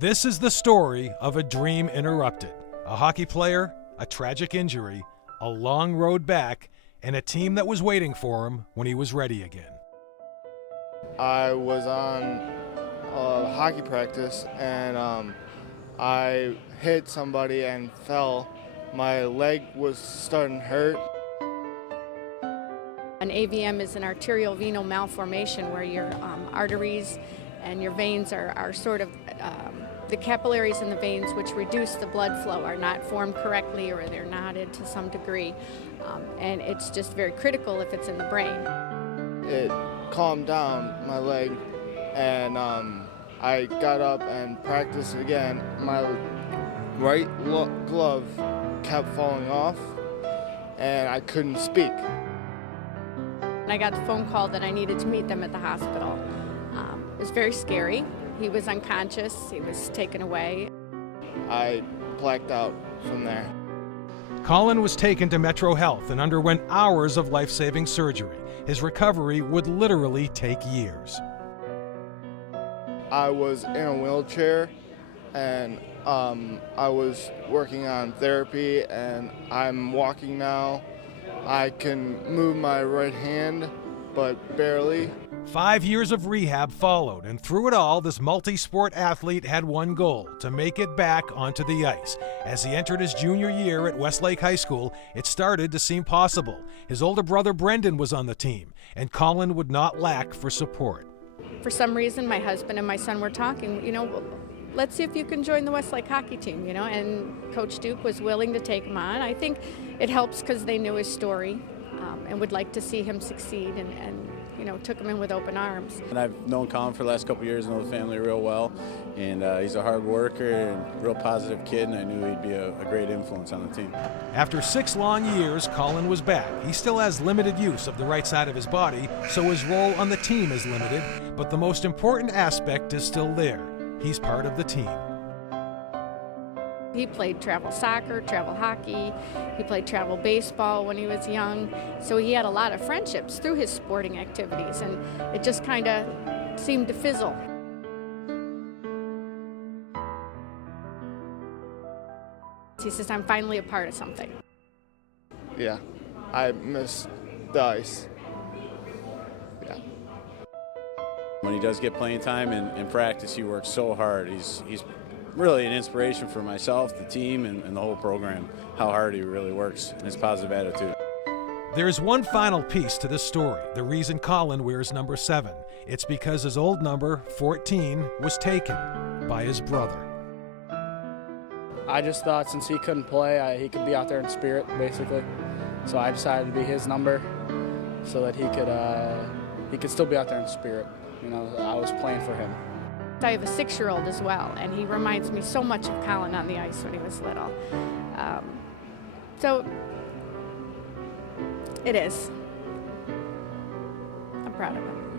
This is the story of a dream interrupted. A hockey player, a tragic injury, a long road back, and a team that was waiting for him when he was ready again. I was on hockey practice and I hit somebody and fell. My leg was starting to hurt. An AVM is an arteriovenous malformation where your arteries and your veins are sort of, the capillaries in the veins which reduce the blood flow are not formed correctly, or they're knotted to some degree. And it's just very critical if it's in the brain. It calmed down my leg, and I got up and practiced again. My right glove kept falling off and I couldn't speak. I got the phone call that I needed to meet them at the hospital. It was very scary. He was unconscious. He was taken away. I blacked out from there. Colin was taken to Metro Health and underwent hours of life-saving surgery. His recovery would literally take years. I was in a wheelchair, and I was working on therapy, and I'm walking now. I can move my right hand, but barely. 5 years of rehab followed, and through it all, this multi-sport athlete had one goal: to make it back onto the ice. As he entered his junior year at Westlake High School, it started to seem possible. His older brother Brendan was on the team, and Colin would not lack for support. For some reason, my husband and my son were talking, let's see if you can join the Westlake hockey team, and Coach Duke was willing to take him on. I think it helps because they knew his story and would like to see him succeed, and took him in with open arms. And I've known Colin for the last couple of years, know the family real well, and he's a hard worker and real positive kid, and I knew he'd be a great influence on the team. After 6 long years, Colin was back. He still has limited use of the right side of his body, so his role on the team is limited, but the most important aspect is still there. He's part of the team. He played travel soccer, travel hockey. He played travel baseball when he was young. So he had a lot of friendships through his sporting activities, and it just kind of seemed to fizzle. He says, I'm finally a part of something. Yeah, I miss the ice. Yeah. When he does get playing time in practice, he works so hard. He's really an inspiration for myself, the team, and the whole program, how hard he really works and his positive attitude. There's one final piece to this story, the reason Colin wears number 7. It's because his old number, 14, was taken by his brother. I just thought since he couldn't play, he could be out there in spirit, basically. So I decided to be his number so that he could still be out there in spirit. I was playing for him. I have a 6-year-old as well, and he reminds me so much of Colin on the ice when he was little. So it is. I'm proud of him.